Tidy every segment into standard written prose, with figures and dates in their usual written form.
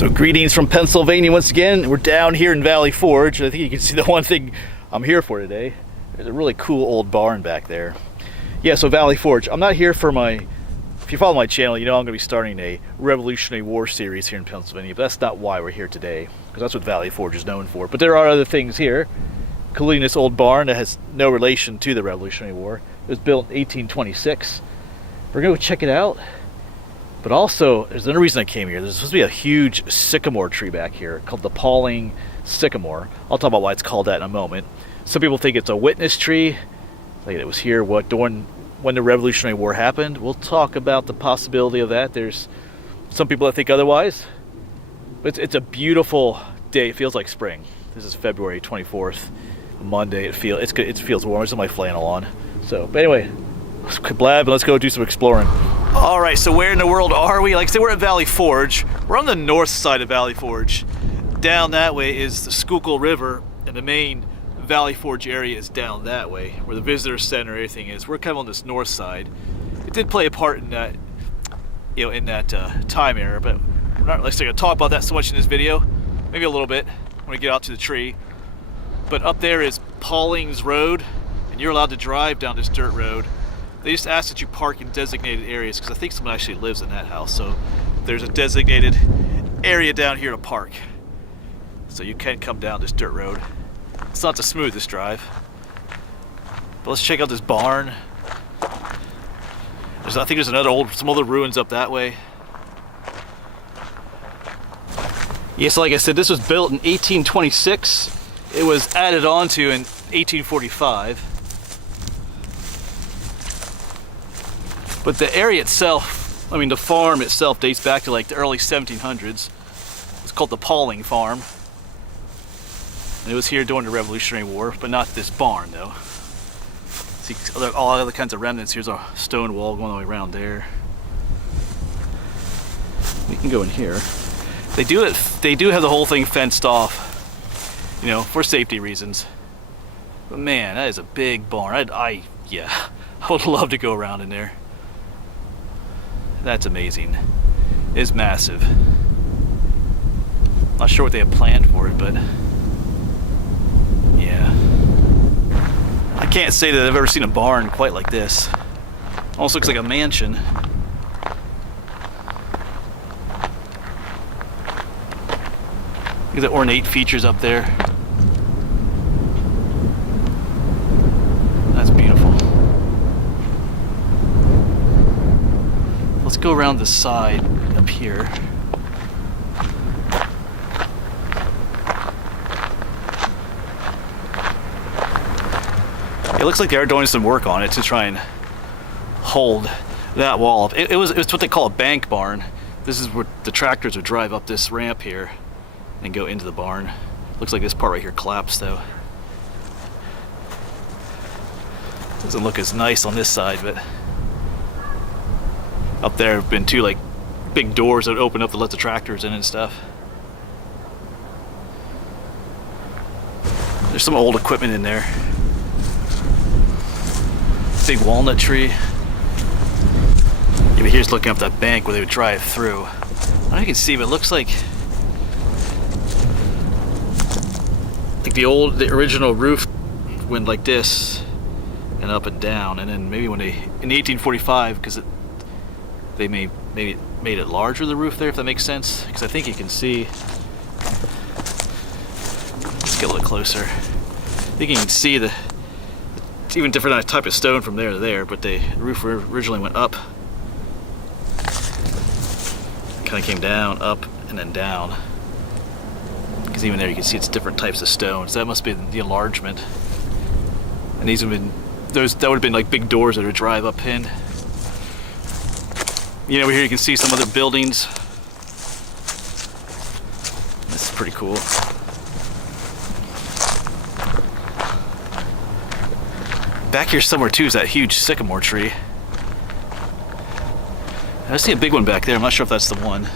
So greetings from Pennsylvania once again. We're down here in Valley Forge. I think you can see the one thing I'm here for today. There's a really cool old barn back there. Yeah, so Valley Forge. I'm not here for my... If you follow my channel, you know I'm going to be starting a Revolutionary War series here in Pennsylvania, but that's not why we're here today, because that's what Valley Forge is known for. But there are other things here, including this old barn that has no relation to the Revolutionary War. It was built in 1826. We're going to go check it out. But also, there's another reason I came here. There's supposed to be a huge sycamore tree back here called the Pawling Sycamore. I'll talk about why it's called that in a moment. Some people think it's a witness tree. Like it was here during when the Revolutionary War happened. We'll talk about the possibility of that. There's some people that think otherwise. But it's a beautiful day. It feels like spring. This is February 24th, Monday. It feels warm. There's my flannel on. So, but anyway, let's quit blabbing. Let's go do some exploring. All right, so where in the world are we? Like I said, we're at Valley Forge. We're on the north side of Valley Forge. Down that way is the Schuylkill River, and the main Valley Forge area is down that way, where the visitor center and everything is. We're kind of on this north side. It did play a part in that, in that time era, but we're not going to talk about that so much in this video. Maybe a little bit when we get out to the tree. But up there is Pawling's Road, and you're allowed to drive down this dirt road. They just ask that you park in designated areas because I think someone actually lives in that house. So there's a designated area down here to park. So you can come down this dirt road. It's not the smoothest drive. But let's check out this barn. I think there's some other ruins up that way. Yeah, so like I said, this was built in 1826. It was added on to in 1845. But the area itself, the farm itself dates back to like the early 1700s. It's called the Pawling Farm. And it was here during the Revolutionary War, but not this barn though. See all other kinds of remnants. Here's a stone wall going all the way around there. We can go in here. They do have the whole thing fenced off, for safety reasons. But man, that is a big barn. I would love to go around in there. That's amazing. It's massive. Not sure what they have planned for it, but yeah. I can't say that I've ever seen a barn quite like this. Almost looks like a mansion. Look at the ornate features up there. That's beautiful. Let's go around the side up here. It looks like they are doing some work on it to try and hold that wall up. It was what they call a bank barn. This is where the tractors would drive up this ramp here and go into the barn. Looks like this part right here collapsed though. Doesn't look as nice on this side, but up there have been two big doors that open up to let the tractors in and stuff. There's some old equipment in there. Big walnut tree. Yeah, but here's looking up that bank where they would drive through. I don't know if you can see, but it looks like the original roof went like this and up and down, and then maybe when in 1845, because they maybe made it larger, the roof there, if that makes sense, because I think you can see. Let's get a little closer. I think you can see it's even different type of stone from there to there, but the roof originally went up, kind of came down, up, and then down. Because even there you can see it's different types of stones. That must be the enlargement. And these would have been that would have been like big doors that would drive up in. Over here you can see some other buildings. This is pretty cool. Back here somewhere too is that huge sycamore tree. I see a big one back there. I'm not sure if that's the one.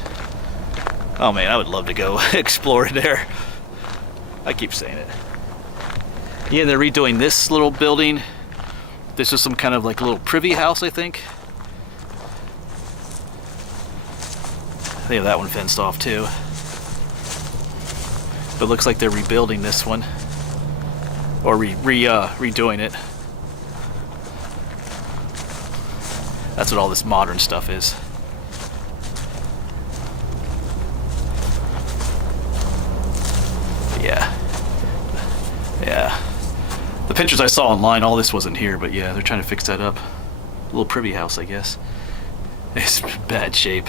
Oh man, I would love to go explore there. I keep saying it. Yeah, they're redoing this little building. This is some kind of like a little privy house, I think. They have that one fenced off too. But it looks like they're rebuilding this one. Or redoing it. That's what all this modern stuff is. Yeah. Yeah. The pictures I saw online, all this wasn't here, but yeah, they're trying to fix that up. A little privy house, I guess. It's bad shape.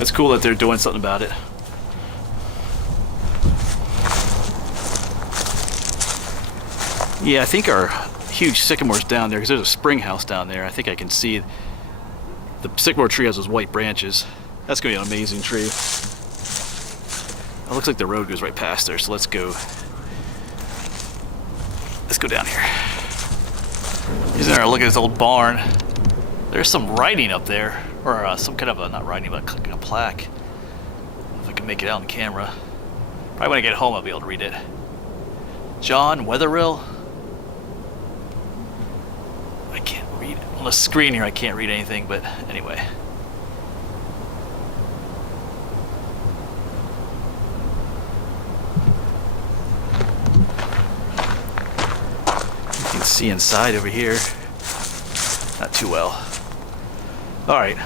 It's cool that they're doing something about it. Yeah, I think our huge sycamore's down there, because there's a spring house down there. I think I can see the sycamore tree has those white branches. That's going to be an amazing tree. It looks like the road goes right past there, so let's go down here. He's there, look at this old barn. There's some writing up there, or some kind of a, not writing, but a plaque. I don't know if I can make it out on camera. Probably when I get home I'll be able to read it. John Wetherill? I can't read it. On the screen here I can't read anything, but anyway. You can see inside over here. Not too well. Alright.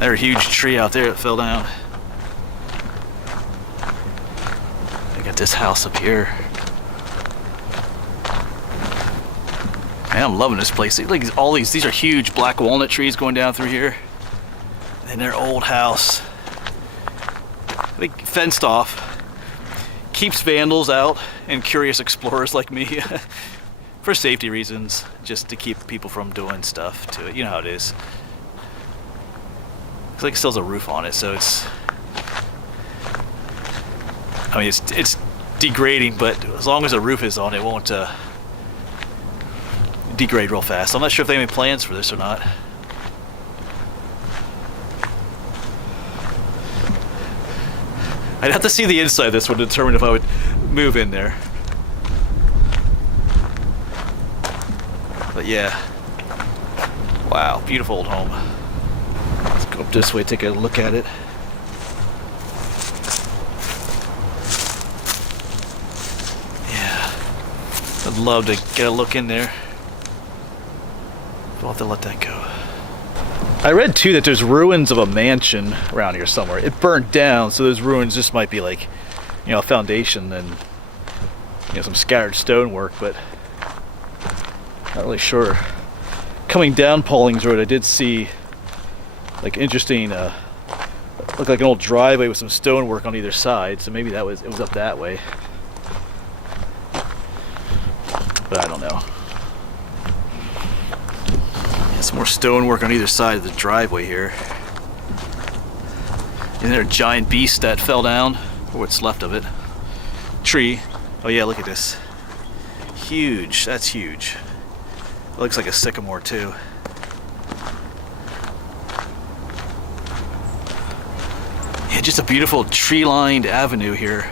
There's a huge tree out there that fell down. I got this house up here. Man, I'm loving this place. Like all these are huge black walnut trees going down through here. And their old house. Like fenced off. Keeps vandals out and curious explorers like me. For safety reasons. Just to keep people from doing stuff to it. You know how it is. It's like it still has a roof on it, so it's, I mean, it's degrading, but as long as a roof is on it, won't degrade real fast. I'm not sure if they have any plans for this or not. I'd have to see the inside of this one to determine if I would move in there. But yeah, wow, beautiful old home. Go up this way, take a look at it. Yeah, I'd love to get a look in there. We'll have to let that go. I read too that there's ruins of a mansion around here somewhere. It burnt down, so those ruins just might be like, you know, a foundation and, you know, some scattered stonework, but not really sure. Coming down Pawling's Road, I did see like interesting, looked like an old driveway with some stonework on either side, so maybe it was up that way. But I don't know. Yeah, some more stonework on either side of the driveway here. Isn't there a giant beast that fell down? Or what's left of it? Tree. Oh yeah, look at this. Huge, that's huge. It looks like a sycamore too. Yeah, just a beautiful tree-lined avenue here.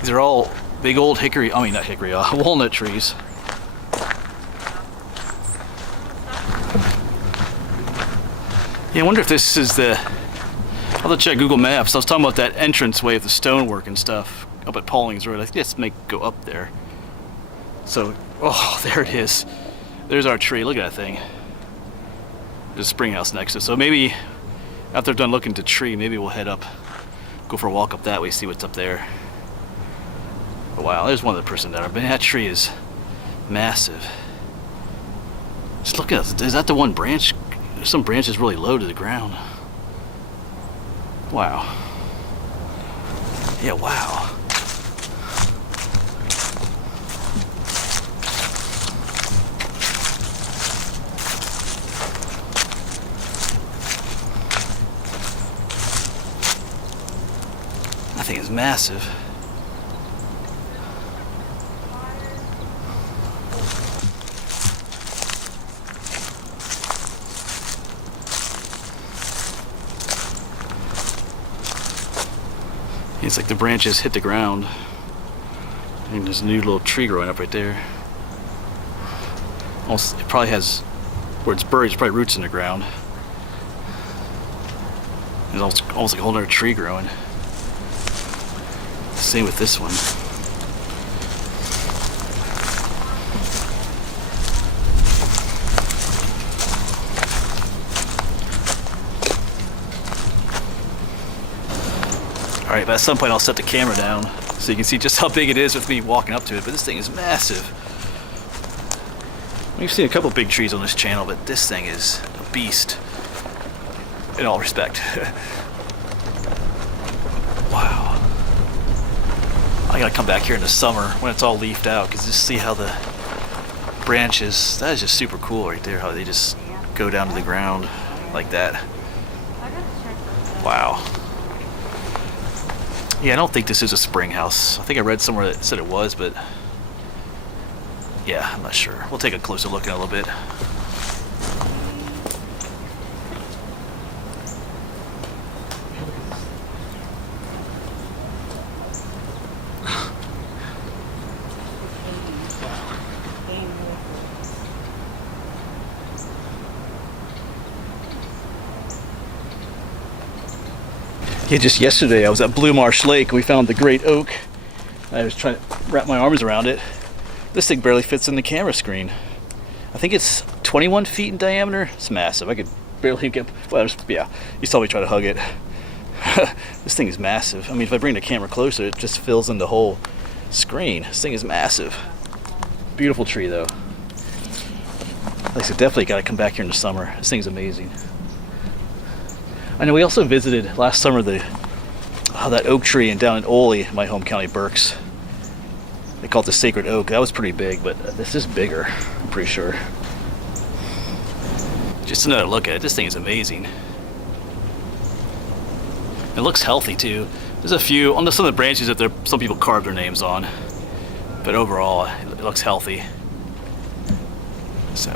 These are all big old hickory, I mean not hickory, walnut trees. Yeah, I wonder if this is the, I'll have to check Google Maps. I was talking about that entranceway of the stonework and stuff up at Pawling's Road. I think let's go up there. So, oh, there it is. There's our tree. Look at that thing. There's a spring house next to it. So maybe after I've done looking at the tree, maybe we'll head up, go for a walk up that way, see what's up there. Oh, wow, there's one of the person there. But that tree is massive. Just look at it. Is that the one branch? There's some branches really low to the ground. Wow. Yeah, wow. That thing is massive. It's like the branches hit the ground. And there's a new little tree growing up right there. Also, it probably has, where it's buried, it's probably roots in the ground. There's almost like a whole other tree growing. Same with this one. Alright, but at some point I'll set the camera down so you can see just how big it is with me walking up to it, but this thing is massive. We've seen a couple big trees on this channel, but this thing is a beast in all respect. Wow. I gotta come back here in the summer when it's all leafed out, because just see how the branches, that is just super cool right there, how they just go down to the ground like that. Wow. Yeah, I don't think this is a spring house. I think I read somewhere that said it was, but yeah, I'm not sure. We'll take a closer look in a little bit. Yeah, just yesterday I was at Blue Marsh Lake. We found the great oak. I was trying to wrap my arms around it. This thing barely fits in the camera screen. I think it's 21 feet in diameter. It's massive. I could barely get, well, yeah, you saw me try to hug it. This thing is massive. I mean, if I bring the camera closer, it just fills in the whole screen. This thing is massive. Beautiful tree though. Like I said, definitely got to come back here in the summer. This thing's amazing. I know we also visited last summer that oak tree down in Ole, my home county, Berks. They call it the Sacred Oak. That was pretty big, but this is bigger, I'm pretty sure. Just another look at it. This thing is amazing. It looks healthy too. There's a few, on some of the branches that some people carved their names on, but overall it looks healthy. So,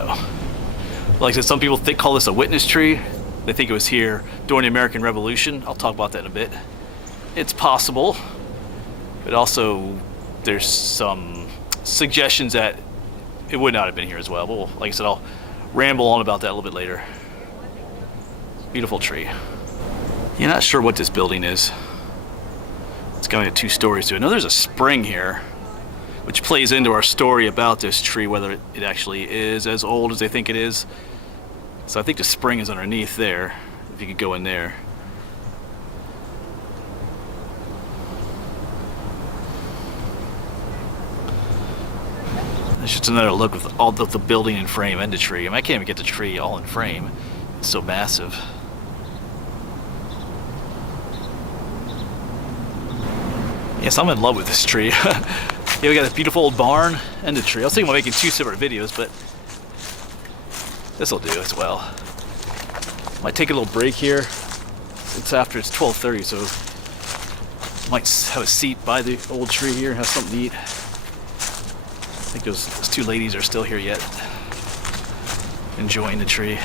like I said, some people call this a witness tree. They think it was here during the American Revolution. I'll talk about that in a bit. It's possible, but also there's some suggestions that it would not have been here as well. But like I said, I'll ramble on about that a little bit later. Beautiful tree. You're not sure what this building is. It's going to 2 stories to it. I know there's a spring here, which plays into our story about this tree, whether it actually is as old as they think it is. So I think the spring is underneath there, if you could go in there. It's just another look with all the building in frame and the tree. I mean, I can't even get the tree all in frame. It's so massive. Yes, I'm in love with this tree. Yeah, we got this beautiful old barn and the tree. I was thinking about making 2 separate videos, but this will do as well. Might take a little break here. It's 12:30, so might have a seat by the old tree here and have something to eat. I think those 2 ladies are still here yet, enjoying the tree.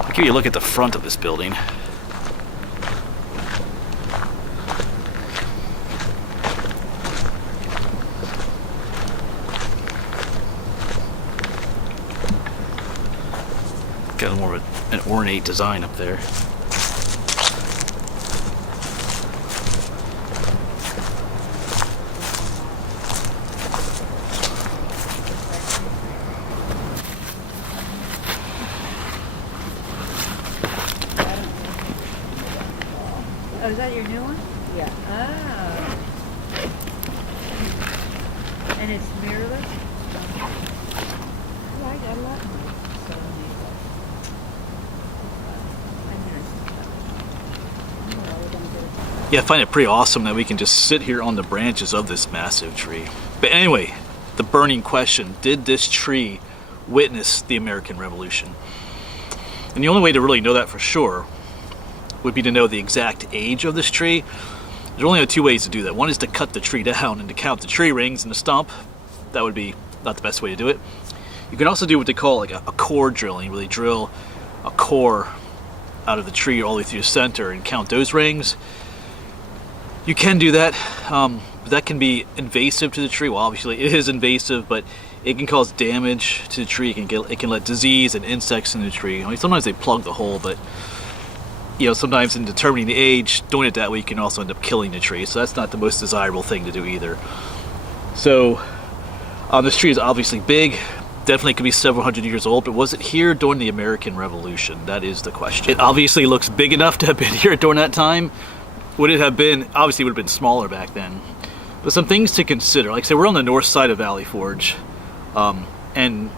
I'll give you a look at the front of this building. Got more of an ornate design up there. Oh, is that your new one? Yeah. Ah. And it's mirrorless? I love it. Yeah, I find it pretty awesome that we can just sit here on the branches of this massive tree. But anyway, the burning question, did this tree witness the American Revolution? And the only way to really know that for sure would be to know the exact age of this tree. There's only 2 ways to do that. One is to cut the tree down and to count the tree rings in the stump. That would be not the best way to do it. You can also do what they call like a core drilling, where they drill a core out of the tree all the way through the center and count those rings. You can do that. That can be invasive to the tree. Well, obviously it is invasive, but it can cause damage to the tree. It can let disease and insects in the tree. I mean, sometimes they plug the hole, but sometimes in determining the age, doing it that way, you can also end up killing the tree. So that's not the most desirable thing to do either. So this tree is obviously big. Definitely could be several hundred years old, but was it here during the American Revolution? That is the question. It obviously looks big enough to have been here during that time. Would it have been? Obviously it would have been smaller back then. But some things to consider. Like I said, we're on the north side of Valley Forge. And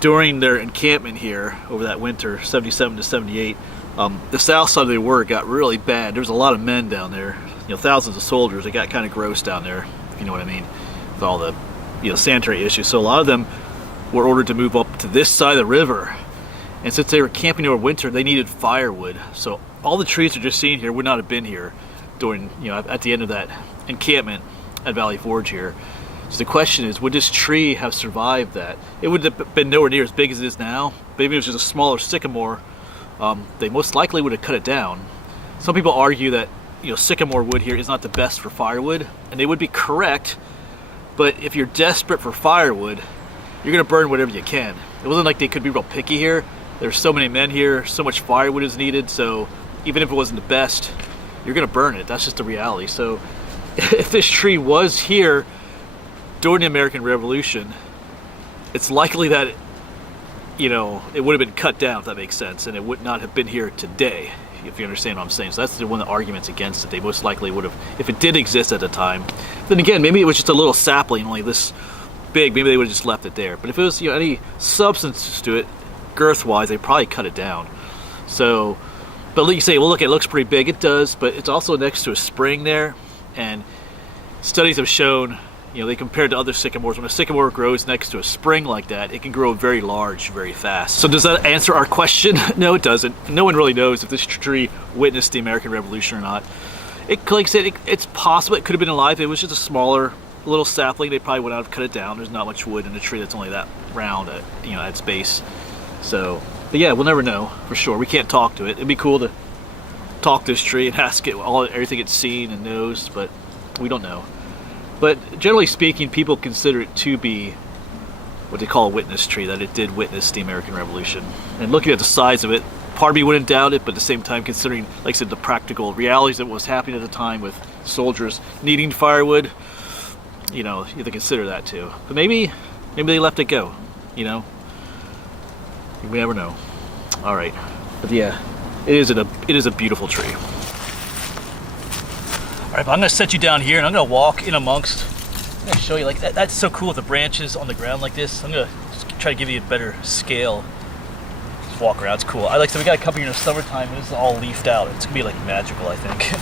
during their encampment here over that winter, 77 to 78, the south side of the war got really bad. There's a lot of men down there, thousands of soldiers. It got kind of gross down there, if you know what I mean, with all the sanitary issues. So a lot of them were ordered to move up to this side of the river. And since they were camping over winter, they needed firewood. So all the trees you're just seeing here would not have been here during, at the end of that encampment at Valley Forge here. So the question is, would this tree have survived that? It would have been nowhere near as big as it is now. But even if it was just a smaller sycamore, they most likely would have cut it down. Some people argue that sycamore wood here is not the best for firewood, and they would be correct. But if you're desperate for firewood, you're gonna burn whatever you can. It wasn't like they could be real picky here. There's so many men here, so much firewood is needed, so even if it wasn't the best, you're gonna burn it. That's just the reality. So if this tree was here during the American Revolution, it's likely that it would have been cut down, if that makes sense, and it would not have been here today, if you understand what I'm saying. So that's one of the arguments against it. They most likely would have, if it did exist at the time. Then again, maybe it was just a little sapling, only this big. Maybe they would have just left it there. But if it was any substance to it, girth-wise, they probably cut it down. So, but you say, well, look, it looks pretty big. It does, but it's also next to a spring there, and studies have shown, they compared to other sycamores. When a sycamore grows next to a spring like that, it can grow very large, very fast. So does that answer our question? No, it doesn't. No one really knows if this tree witnessed the American Revolution or not. Like I said, it's possible it could have been alive. It was just a smaller little sapling. They probably would not have cut it down. There's not much wood in a tree that's only that round at its base. So, but yeah, we'll never know for sure. We can't talk to it. It'd be cool to talk to this tree and ask it everything it's seen and knows, but we don't know. But generally speaking, people consider it to be what they call a witness tree, that it did witness the American Revolution. And looking at the size of it, part of me wouldn't doubt it, but at the same time, considering, like I said, the practical realities of what was happening at the time with soldiers needing firewood, you have to consider that too. But maybe they left it go, We never know. All right, but yeah, it is a beautiful tree. All right, but I'm gonna set you down here, and I'm gonna walk in amongst. I'm gonna show you like that. That's so cool with the branches on the ground like this. I'm gonna try to give you a better scale. Just walk around. It's cool. Like I said, we got a couple here in the summertime, and it's all leafed out. It's gonna be like magical, I think.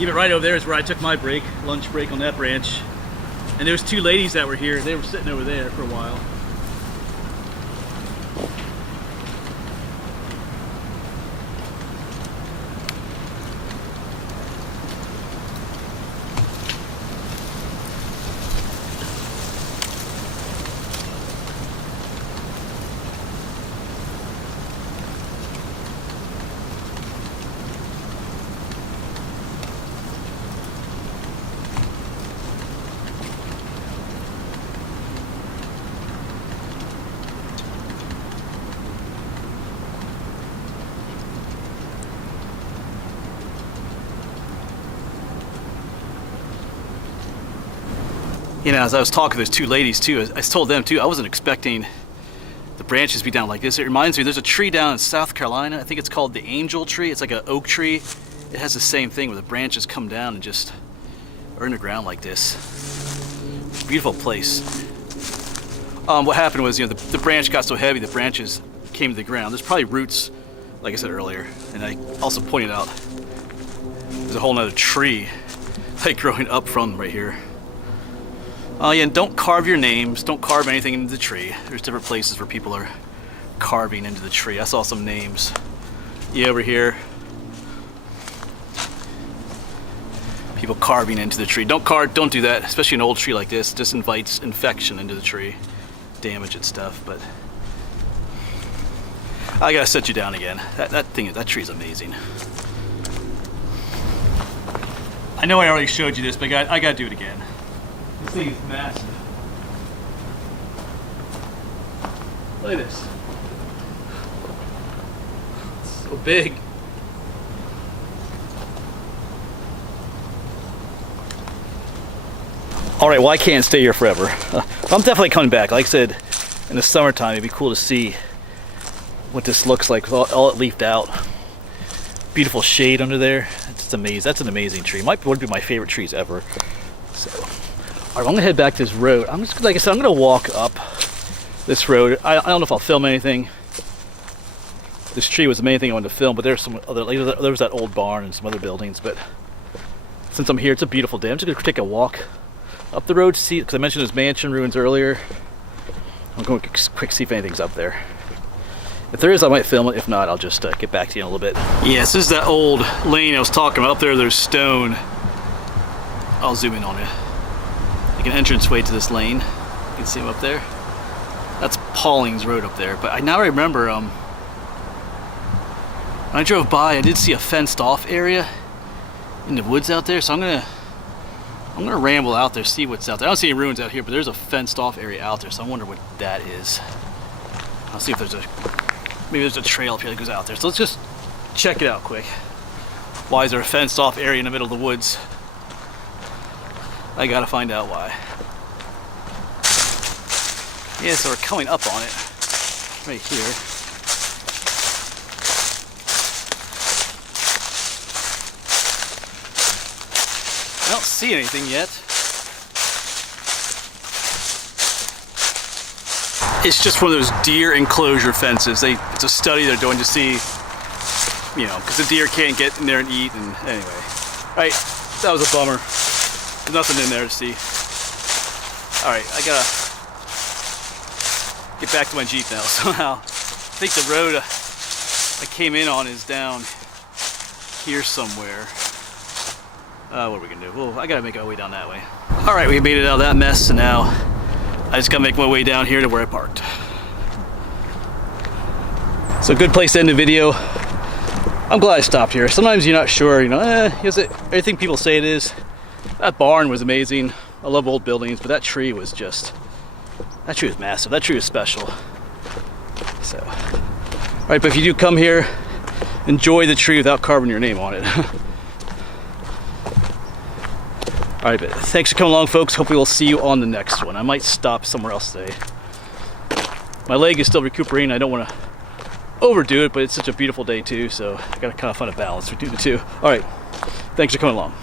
Even right over there is where I took my break, lunch break on that branch. And there was two ladies that were here. They were sitting over there for a while. As I was talking to those two ladies too, I told them too, I wasn't expecting the branches to be down like this. It reminds me, there's a tree down in South Carolina, I think it's called the angel tree. It's like an oak tree. It has the same thing where the branches come down and just are in the ground like this. Beautiful place. What happened was, the branch got so heavy, the branches came to the ground. There's probably roots, like I said earlier, and I also pointed out there's a whole nother tree like growing up from right here. Yeah, and don't carve your names. Don't carve anything into the tree. There's different places where people are carving into the tree. I saw some names. Yeah, over here. People carving into the tree. Don't do that, especially an old tree like this. It just invites infection into the tree. Damage and stuff, but I gotta set you down again. That tree's amazing. I know I already showed you this, but I gotta do it again. This thing is massive. Look at this. It's so big. All right, well, I can't stay here forever. I'm definitely coming back. Like I said, in the summertime, it'd be cool to see what this looks like with all it leafed out. Beautiful shade under there. It's amazing. That's an amazing tree. Might be my favorite trees ever. So, all right, I'm gonna head back this road. I'm just, like I said, I'm gonna walk up this road. I don't know if I'll film anything. This tree was the main thing I wanted to film, but there's some other, like, there was that old barn and some other buildings. But since I'm here, it's a beautiful day. I'm just gonna take a walk up the road to see, because I mentioned those mansion ruins earlier. I'm going to quick see if anything's up there. If there is, I might film it. If not, I'll just get back to you in a little bit. Yes, this is that old lane I was talking about. Up there, there's stone. I'll zoom in on it. Like an entranceway to this lane. You can see them up there. That's Pawling's road up there. But I now remember, when I drove by, I did see a fenced off area in the woods out there. So I'm gonna ramble out there, see what's out there. I don't see any ruins out here, but there's a fenced off area out there, so I wonder what that is. I'll see if maybe there's a trail up here that goes out there. So let's just check it out quick. Why is there a fenced off area in the middle of the woods? I gotta find out why. Yeah, so we're coming up on it right here. I don't see anything yet. It's just one of those deer enclosure fences. It's a study they're doing to see, you know, because the deer can't get in there and eat. And anyway, right, that was a bummer. There's nothing in there to see. All right, I gotta get back to my Jeep now somehow. I think the road I came in on is down here somewhere. What are we gonna do? Well, I gotta make our way down that way. All right, we made it out of that mess, and now I just gotta make my way down here to where I parked. So, good place to end the video. I'm glad I stopped here. Sometimes you're not sure, you know, is it everything people say it is? That barn was amazing. I love old buildings, but that tree was massive. That tree was special. So, all right, but if you do come here, enjoy the tree without carving your name on it. All right, but thanks for coming along, folks. Hopefully we'll see you on the next one. I might stop somewhere else today. My leg is still recuperating. I don't want to overdo it, but it's such a beautiful day too, so I got to kind of find a balance between the two. All right, thanks for coming along.